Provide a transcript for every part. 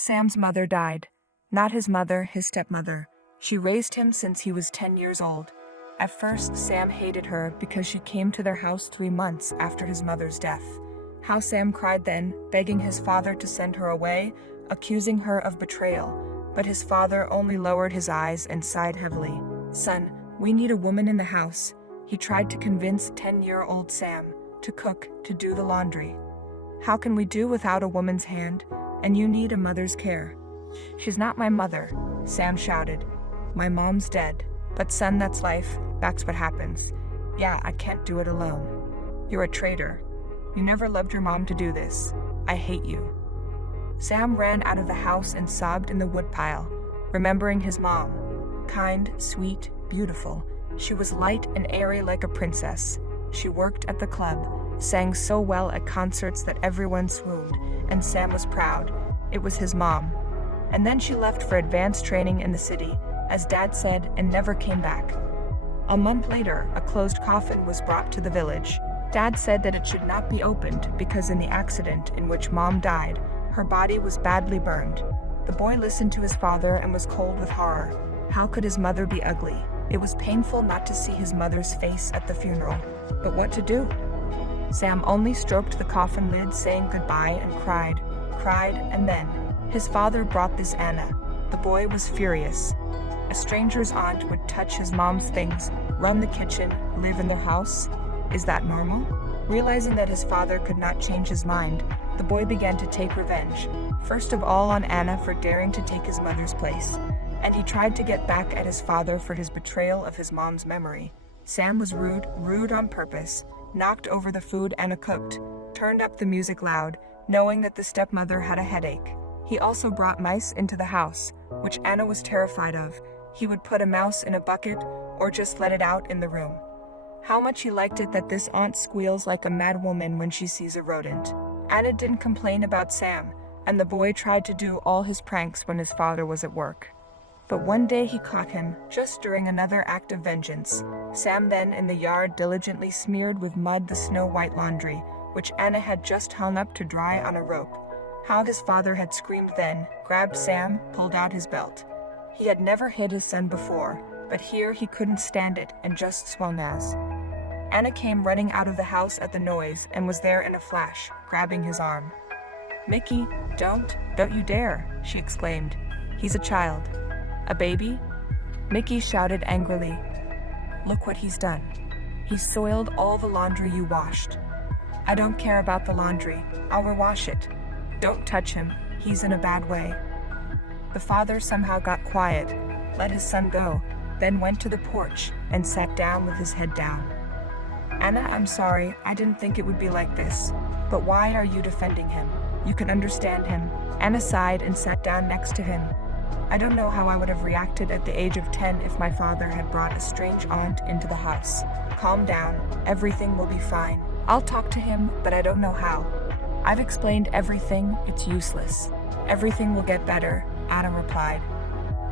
Sam's mother died. Not his mother, his stepmother. She raised him since he was 10 years old. At first, Sam hated her because she came to their house 3 months after his mother's death. How Sam cried then, begging his father to send her away, accusing her of betrayal. But his father only lowered his eyes and sighed heavily. "Son, we need a woman in the house." He tried to convince 10-year-old Sam to cook, to do the laundry. "How can we do without a woman's hand? And you need a mother's care." "She's not my mother," Sam shouted. "My mom's dead. But son, that's life. That's what happens. Yeah, I can't do it alone. You're a traitor. You never loved your mom to do this. I hate you." Sam ran out of the house and sobbed in the woodpile, remembering his mom. Kind, sweet, beautiful. She was light and airy like a princess. She worked at the club, sang so well at concerts that everyone swooned, and Sam was proud. It was his mom. And then she left for advanced training in the city, as Dad said, and never came back. A month later, a closed coffin was brought to the village. Dad said that it should not be opened because in the accident in which Mom died, her body was badly burned. The boy listened to his father and was cold with horror. How could his mother be ugly? It was painful not to see his mother's face at the funeral. But what to do? Sam only stroked the coffin lid, saying goodbye, and cried, and then his father brought this Anna. The boy was furious. A stranger's aunt would touch his mom's things, run the kitchen, live in their house. Is that normal? Realizing that his father could not change his mind, the boy began to take revenge, first of all on Anna for daring to take his mother's place, and he tried to get back at his father for his betrayal of his mom's memory. Sam was rude on purpose, knocked over the food Anna cooked, turned up the music loud, knowing that the stepmother had a headache. He also brought mice into the house, which Anna was terrified of. He would put a mouse in a bucket or just let it out in the room. How much he liked it that this aunt squeals like a mad woman when she sees a rodent. Anna didn't complain about Sam, and the boy tried to do all his pranks when his father was at work. But one day he caught him, just during another act of vengeance. Sam then in the yard diligently smeared with mud the snow-white laundry, which Anna had just hung up to dry on a rope. How his father had screamed then, grabbed Sam, pulled out his belt. He had never hit his son before, but here he couldn't stand it and just swung as. Anna came running out of the house at the noise and was there in a flash, grabbing his arm. "Mickey, don't you dare," she exclaimed. "He's a child." "A baby?" Mickey shouted angrily. "Look what he's done. He's soiled all the laundry you washed." "I don't care about the laundry. I'll rewash it." "Don't touch him. He's in a bad way." The father somehow got quiet, let his son go, then went to the porch and sat down with his head down. "Anna, I'm sorry. I didn't think it would be like this. But why are you defending him? You can understand him." Anna sighed and sat down next to him. "I don't know how I would have reacted at the age of 10 if my father had brought a strange aunt into the house." "Calm down. Everything will be fine. I'll talk to him, but I don't know how. I've explained everything. It's useless. Everything will get better," Anna replied.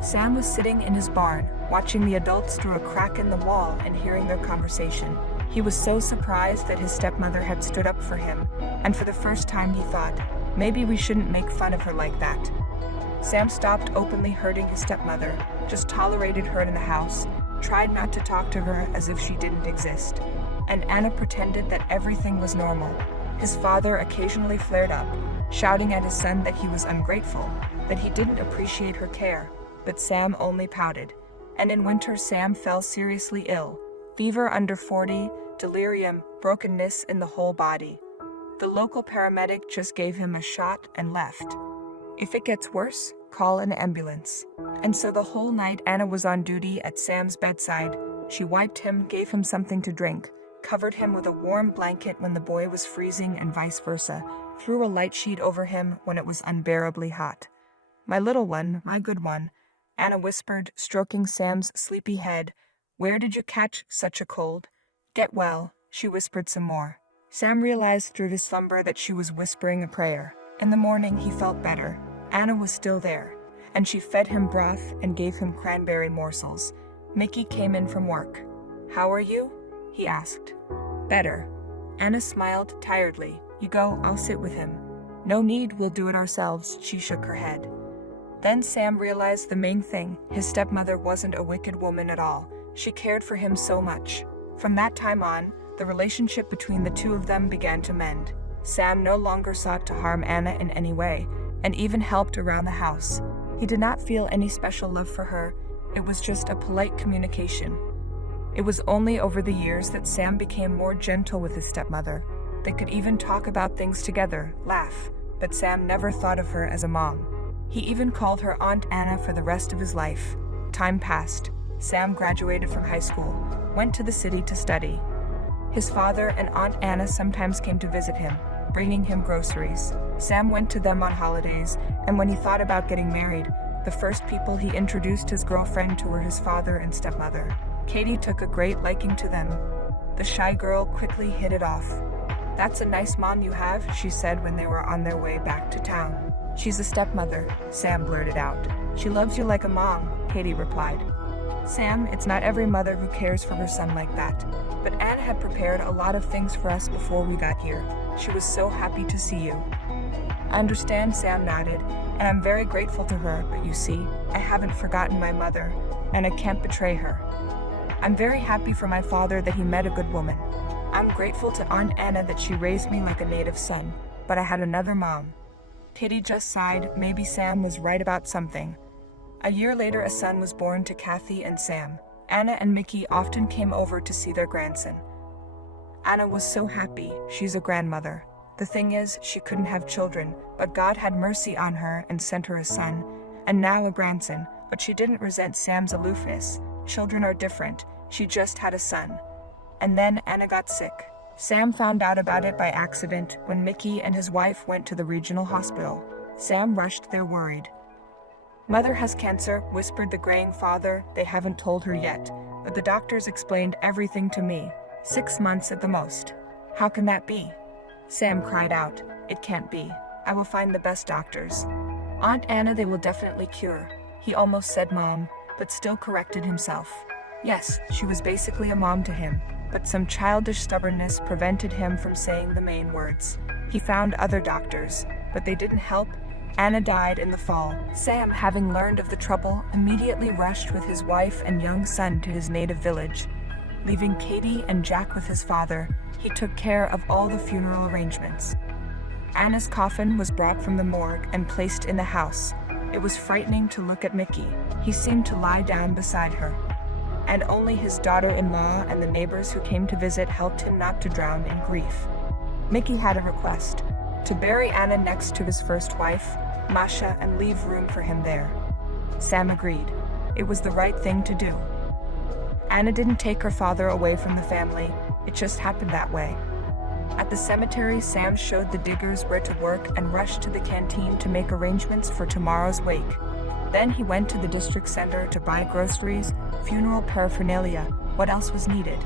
Sam was sitting in his barn, watching the adults through a crack in the wall and hearing their conversation. He was so surprised that his stepmother had stood up for him, and for the first time he thought, maybe we shouldn't make fun of her like that. Sam stopped openly hurting his stepmother, just tolerated her in the house, tried not to talk to her as if she didn't exist. And Anna pretended that everything was normal. His father occasionally flared up, shouting at his son that he was ungrateful, that he didn't appreciate her care, but Sam only pouted. And in winter Sam fell seriously ill. Fever under 40, delirium, brokenness in the whole body. The local paramedic just gave him a shot and left. "If it gets worse, call an ambulance." And so the whole night Anna was on duty at Sam's bedside. She wiped him, gave him something to drink, covered him with a warm blanket when the boy was freezing and vice versa, threw a light sheet over him when it was unbearably hot. "My little one, my good one," Anna whispered, stroking Sam's sleepy head. "Where did you catch such a cold? Get well," she whispered some more. Sam realized through his slumber that she was whispering a prayer. In the morning he felt better. Anna was still there, and she fed him broth and gave him cranberry morsels. Mickey came in from work. "How are you?" he asked. "Better." Anna smiled tiredly. "You go, I'll sit with him." "No need, we'll do it ourselves," she shook her head. Then Sam realized the main thing: his stepmother wasn't a wicked woman at all. She cared for him so much. From that time on, the relationship between the two of them began to mend. Sam no longer sought to harm Anna in any way, and even helped around the house. He did not feel any special love for her. It was just a polite communication. It was only over the years that Sam became more gentle with his stepmother. They could even talk about things together, laugh, but Sam never thought of her as a mom. He even called her Aunt Anna for the rest of his life. Time passed. Sam graduated from high school, went to the city to study. His father and Aunt Anna sometimes came to visit him, bringing him groceries. Sam went to them on holidays, and when he thought about getting married, the first people he introduced his girlfriend to were his father and stepmother. Katie took a great liking to them. The shy girl quickly hit it off. "That's a nice mom you have," she said when they were on their way back to town. "She's a stepmother," Sam blurted out. "She loves you like a mom," Katie replied. "Sam, it's not every mother who cares for her son like that. But Anne had prepared a lot of things for us before we got here. She was so happy to see you." "I understand," Sam nodded, "and I'm very grateful to her, but you see, I haven't forgotten my mother, and I can't betray her. I'm very happy for my father that he met a good woman. I'm grateful to Aunt Anna that she raised me like a native son, but I had another mom." Katie just sighed. Maybe Sam was right about something. A year later, a son was born to Kathy and Sam. Anna and Mickey often came over to see their grandson. Anna was so happy. She's a grandmother. The thing is, she couldn't have children, but God had mercy on her and sent her a son, and now a grandson. But she didn't resent Sam's aloofness. Children are different. She just had a son. And then Anna got sick. Sam found out about it by accident when Mickey and his wife went to the regional hospital. Sam rushed there worried. "Mother has cancer," whispered the graying father. "They haven't told her yet, but the doctors explained everything to me. 6 months at the most." "How can that be?" Sam cried out. "It can't be. I will find the best doctors. Aunt Anna, they will definitely cure." He almost said mom, but still corrected himself. Yes, she was basically a mom to him, but some childish stubbornness prevented him from saying the main words. He found other doctors, but they didn't help. Anna died in the fall. Sam, having learned of the trouble, immediately rushed with his wife and young son to his native village. Leaving Katie and Jack with his father, he took care of all the funeral arrangements. Anna's coffin was brought from the morgue and placed in the house. It was frightening to look at Mickey. He seemed to lie down beside her. And only his daughter-in-law and the neighbors who came to visit helped him not to drown in grief. Mickey had a request: to bury Anna next to his first wife, Masha, and leave room for him there. Sam agreed. It was the right thing to do. Anna didn't take her father away from the family. It just happened that way. At the cemetery, Sam showed the diggers where to work and rushed to the canteen to make arrangements for tomorrow's wake. Then he went to the district center to buy groceries, funeral paraphernalia. What else was needed?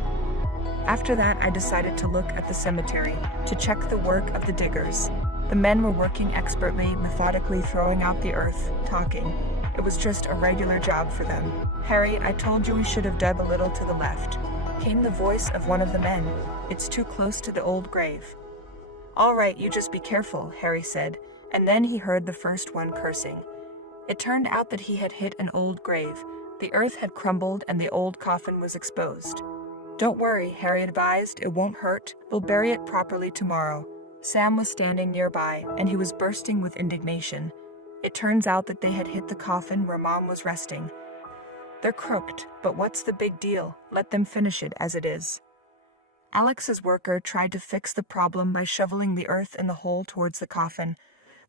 After that, I decided to look at the cemetery, to check the work of the diggers. The men were working expertly, methodically throwing out the earth, talking. It was just a regular job for them. "Harry, I told you we should have dug a little to the left," came the voice of one of the men. "It's too close to the old grave." "All right, you just be careful," Harry said, and then he heard the first one cursing. It turned out that he had hit an old grave. The earth had crumbled and the old coffin was exposed. "Don't worry," Harry advised, "it won't hurt. We'll bury it properly tomorrow." Sam was standing nearby, and he was bursting with indignation. It turns out that they had hit the coffin where Mom was resting. "They're crooked, but what's the big deal? Let them finish it as it is." Alex's worker tried to fix the problem by shoveling the earth in the hole towards the coffin.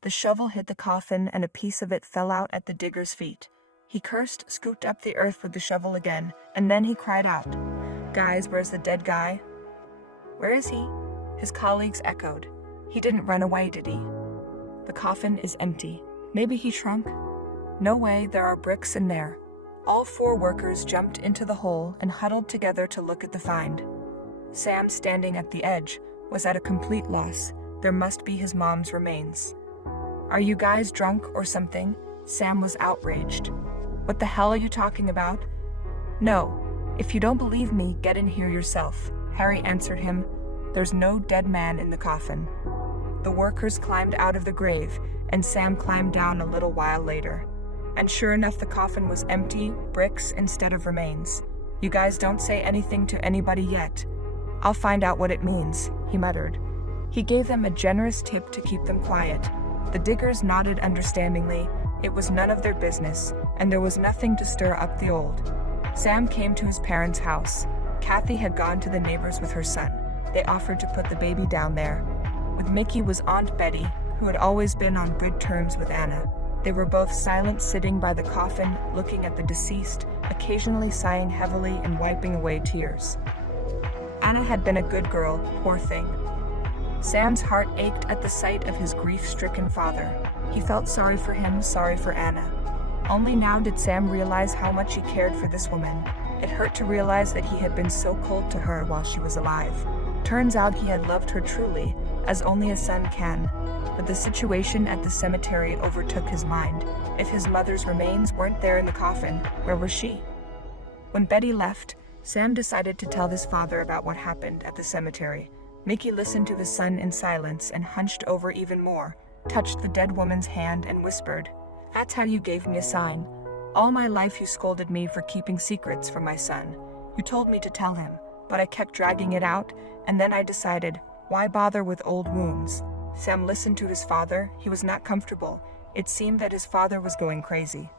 The shovel hit the coffin and a piece of it fell out at the digger's feet. He cursed, scooped up the earth with the shovel again, and then he cried out, "Guys, where's the dead guy?" "Where is he?" His colleagues echoed. "He didn't run away, did he?" "The coffin is empty. Maybe he shrunk." "No way, there are bricks in there." All 4 workers jumped into the hole and huddled together to look at the find. Sam, standing at the edge, was at a complete loss. There must be his mom's remains. "Are you guys drunk or something?" Sam was outraged. "What the hell are you talking about?" "No. If you don't believe me, get in here yourself," Harry answered him. "There's no dead man in the coffin." The workers climbed out of the grave, and Sam climbed down a little while later. And sure enough, the coffin was empty, bricks instead of remains. "You guys don't say anything to anybody yet. I'll find out what it means," he muttered. He gave them a generous tip to keep them quiet. The diggers nodded understandingly. It was none of their business, and there was nothing to stir up the old. Sam came to his parents' house. Kathy had gone to the neighbors with her son. They offered to put the baby down there. With Mickey was Aunt Betty, who had always been on good terms with Anna. They were both silent, sitting by the coffin, looking at the deceased, occasionally sighing heavily and wiping away tears. Anna had been a good girl, poor thing. Sam's heart ached at the sight of his grief-stricken father. He felt sorry for him, sorry for Anna. Only now did Sam realize how much he cared for this woman. It hurt to realize that he had been so cold to her while she was alive. Turns out he had loved her truly, as only a son can. But the situation at the cemetery overtook his mind. If his mother's remains weren't there in the coffin, where was she? When Betty left, Sam decided to tell his father about what happened at the cemetery. Mickey listened to his son in silence and hunched over even more, touched the dead woman's hand and whispered, "That's how you gave me a sign. All my life you scolded me for keeping secrets from my son. You told me to tell him, but I kept dragging it out, and then I decided, why bother with old wounds?" Sam listened to his father. He was not comfortable. It seemed that his father was going crazy.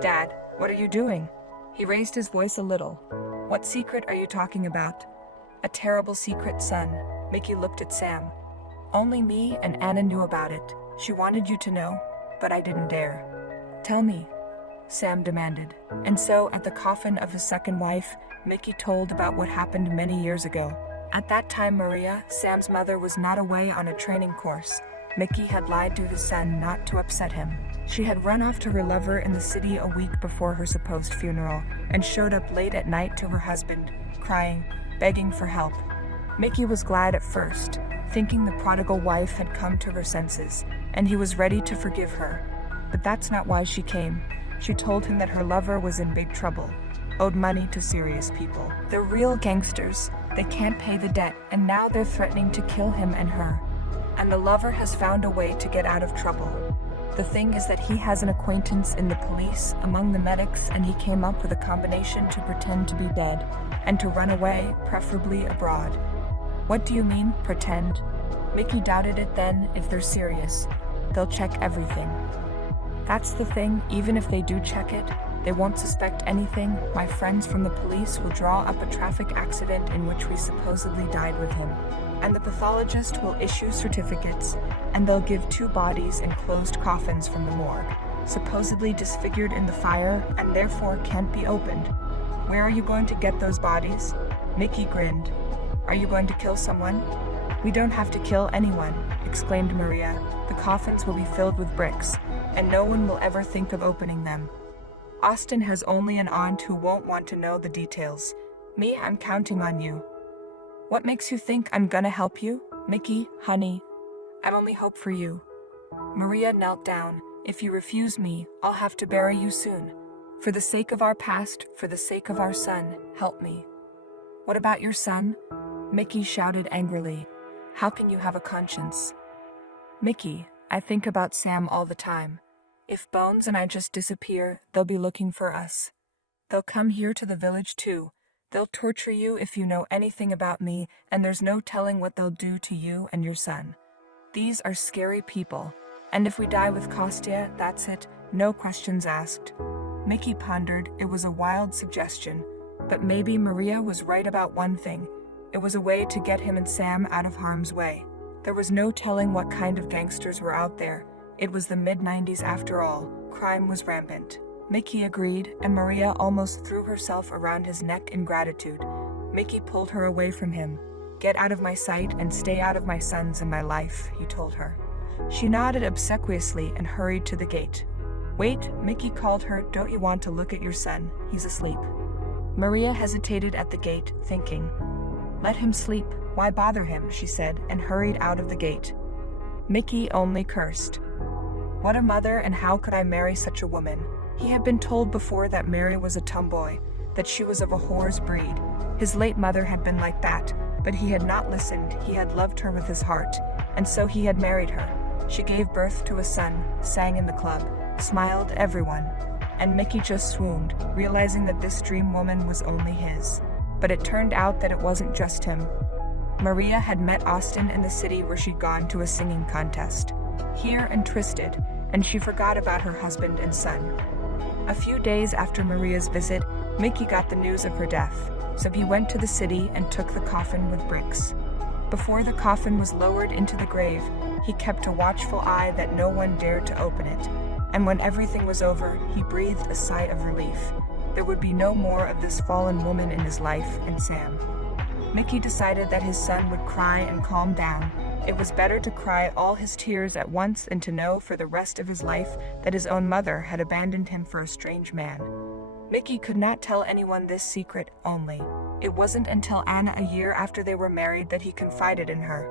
"Dad, what are you doing?" He raised his voice a little. "What secret are you talking about?" "A terrible secret, son." Mickey looked at Sam. "Only me and Anna knew about it. She wanted you to know, but I didn't dare." "Tell me," Sam demanded. And so, at the coffin of his second wife, Mickey told about what happened many years ago. At that time, Maria, Sam's mother, was not away on a training course. Mickey had lied to his son not to upset him. She had run off to her lover in the city a week before her supposed funeral, and showed up late at night to her husband, crying, begging for help. Mickey was glad at first, thinking the prodigal wife had come to her senses, and he was ready to forgive her. But that's not why she came. She told him that her lover was in big trouble, owed money to serious people. They're real gangsters. They can't pay the debt, and now they're threatening to kill him and her. And the lover has found a way to get out of trouble. The thing is that he has an acquaintance in the police, among the medics, and he came up with a combination to pretend to be dead, and to run away, preferably abroad. "What do you mean, pretend?" Mickey doubted it. Then, if they're serious, they'll check everything. "That's the thing, even if they do check it, they won't suspect anything. My friends from the police will draw up a traffic accident in which we supposedly died with him. And the pathologist will issue certificates, and they'll give 2 bodies in closed coffins from the morgue, supposedly disfigured in the fire and therefore can't be opened. Where are you going to get those bodies?" Mickey grinned. "Are you going to kill someone?" "We don't have to kill anyone," exclaimed Maria. "The coffins will be filled with bricks, and no one will ever think of opening them. Austin has only an aunt who won't want to know the details. Me, I'm counting on you." "What makes you think I'm gonna help you?" "Mickey, honey, I'm only hope for you." Maria knelt down. "If you refuse me, I'll have to bury you soon. For the sake of our past, for the sake of our son, help me." "What about your son?" Mickey shouted angrily. "How can you have a conscience?" "Mickey, I think about Sam all the time. If Bones and I just disappear, they'll be looking for us. They'll come here to the village too. They'll torture you if you know anything about me, and there's no telling what they'll do to you and your son. These are scary people, and if we die with Kostya, that's it, no questions asked." Mickey pondered. It was a wild suggestion, but maybe Maria was right about one thing. It was a way to get him and Sam out of harm's way. There was no telling what kind of gangsters were out there. It was the mid-90s after all. Crime was rampant. Mickey agreed, and Maria almost threw herself around his neck in gratitude. Mickey pulled her away from him. "Get out of my sight and stay out of my son's and my life," he told her. She nodded obsequiously and hurried to the gate. "Wait," Mickey called her. "Don't you want to look at your son? He's asleep." Maria hesitated at the gate, thinking. "Let him sleep. Why bother him?" she said, and hurried out of the gate. Mickey only cursed. What a mother, and how could I marry such a woman? He had been told before that Mary was a tomboy, that she was of a whore's breed. His late mother had been like that, but he had not listened. He had loved her with his heart. and so he had married her. She gave birth to a son, sang in the club, smiled at everyone, and Mickey just swooned, realizing that this dream woman was only his. But it turned out that it wasn't just him. Maria had met Austin in the city where she'd gone to a singing contest. Here and twisted, and she forgot about her husband and son. A few days after Maria's visit, Mickey got the news of her death, so he went to the city and took the coffin with bricks. Before the coffin was lowered into the grave, he kept a watchful eye that no one dared to open it, and when everything was over, he breathed a sigh of relief. There would be no more of this fallen woman in his life and Sam. Mickey decided that his son would cry and calm down. It was better to cry all his tears at once and to know for the rest of his life that his own mother had abandoned him for a strange man. Mickey could not tell anyone this secret only. It wasn't until Anna, a year after they were married, that he confided in her.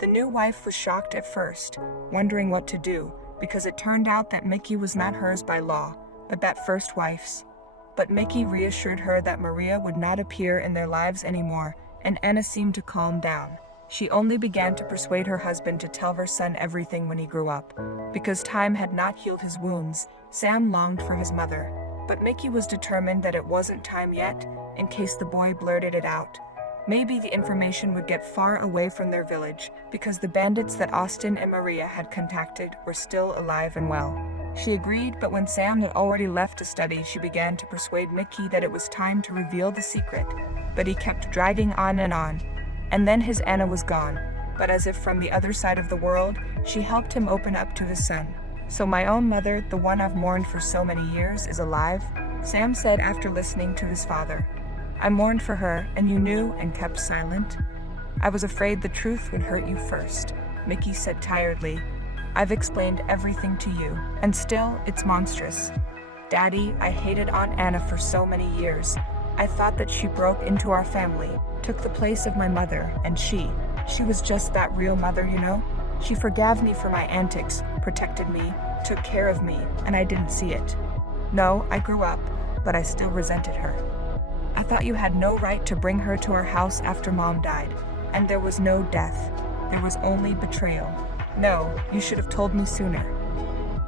The new wife was shocked at first, wondering what to do, because it turned out that Mickey was not hers by law, but that first wife's. But Mickey reassured her that Maria would not appear in their lives anymore, and Anna seemed to calm down. She only began to persuade her husband to tell her son everything when he grew up. Because time had not healed his wounds, Sam longed for his mother. But Mickey was determined that it wasn't time yet, in case the boy blurted it out. Maybe the information would get far away from their village, because the bandits that Austin and Maria had contacted were still alive and well. She agreed, but when Sam had already left to study, she began to persuade Mickey that it was time to reveal the secret. But he kept dragging on, and then his Anna was gone. But as if from the other side of the world, she helped him open up to his son. "So my own mother, the one I've mourned for so many years, is alive?" Sam said after listening to his father. "I mourned for her, and you knew and kept silent?" "I was afraid the truth would hurt you first," Mickey said tiredly. "I've explained everything to you, and still, it's monstrous. Daddy, I hated Aunt Anna for so many years. I thought that she broke into our family, took the place of my mother, and she was just that real mother, you know? She forgave me for my antics, protected me, took care of me, and I didn't see it. No, I grew up, but I still resented her. I thought you had no right to bring her to our house after Mom died, and there was no death. There was only betrayal. No, you should have told me sooner.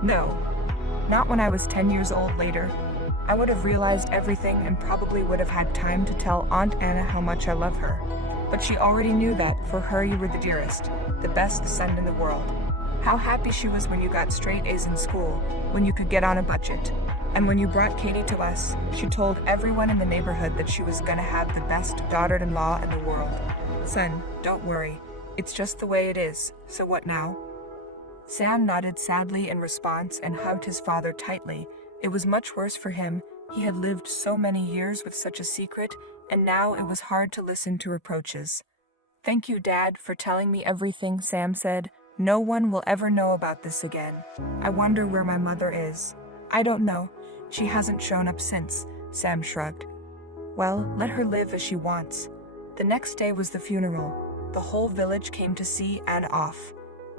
No, not when I was 10 years old later. I would have realized everything and probably would have had time to tell Aunt Anna how much I love her. But she already knew that, for her you were the dearest, the best son in the world. How happy she was when you got straight A's in school, when you could get on a budget. And when you brought Katie to us, she told everyone in the neighborhood that she was gonna have the best daughter-in-law in the world. Son, don't worry. It's just the way it is, so what now?" Sam nodded sadly in response and hugged his father tightly. It was much worse for him. He had lived so many years with such a secret, and now it was hard to listen to reproaches. "Thank you, Dad, for telling me everything," Sam said. "No one will ever know about this again. I wonder where my mother is." "I don't know. She hasn't shown up since," Sam shrugged. "Well, let her live as she wants." The next day was the funeral. The whole village came to see Anna off.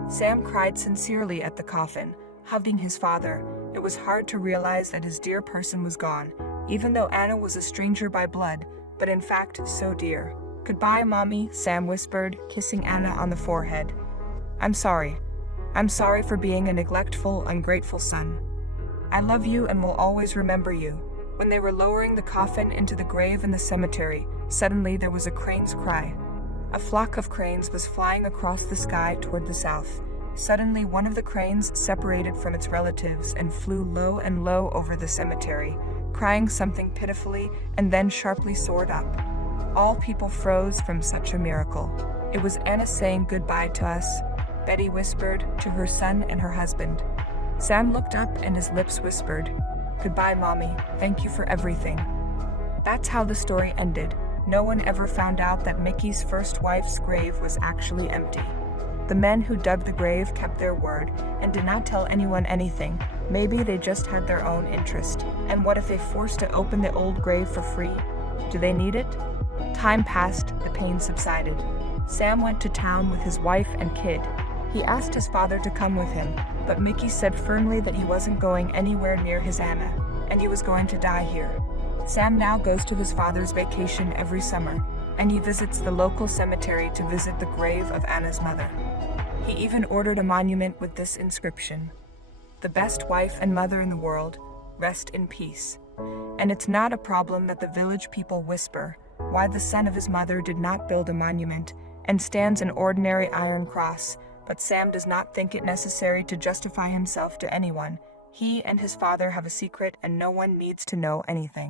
Sam cried sincerely at the coffin, hugging his father. It was hard to realize that his dear person was gone, even though Anna was a stranger by blood, but in fact so dear. "Goodbye, Mommy," Sam whispered, kissing Anna on the forehead. I'm sorry. I'm sorry for being a neglectful, ungrateful son. I love you and will always remember you." When they were lowering the coffin into the grave in the cemetery, suddenly there was a crane's cry. A flock of cranes was flying across the sky toward the south. Suddenly, one of the cranes separated from its relatives and flew low and low over the cemetery, crying something pitifully, and then sharply soared up. All people froze from such a miracle. "It was Anna saying goodbye to us," Betty whispered to her son and her husband. Sam looked up and his lips whispered, "Goodbye, Mommy. Thank you for everything." That's how the story ended. No one ever found out that Mickey's first wife's grave was actually empty. The men who dug the grave kept their word and did not tell anyone anything. Maybe they just had their own interest. And what if they forced to open the old grave for free? Do they need it? Time passed, the pain subsided. Sam went to town with his wife and kid. He asked his father to come with him, but Mickey said firmly that he wasn't going anywhere near his Anna, and he was going to die here. Sam now goes to his father's vacation every summer, and he visits the local cemetery to visit the grave of Anna's mother. He even ordered a monument with this inscription: "The best wife and mother in the world, rest in peace." And it's not a problem that the village people whisper why the son of his mother did not build a monument and stands an ordinary iron cross, but Sam does not think it necessary to justify himself to anyone. He and his father have a secret, and no one needs to know anything.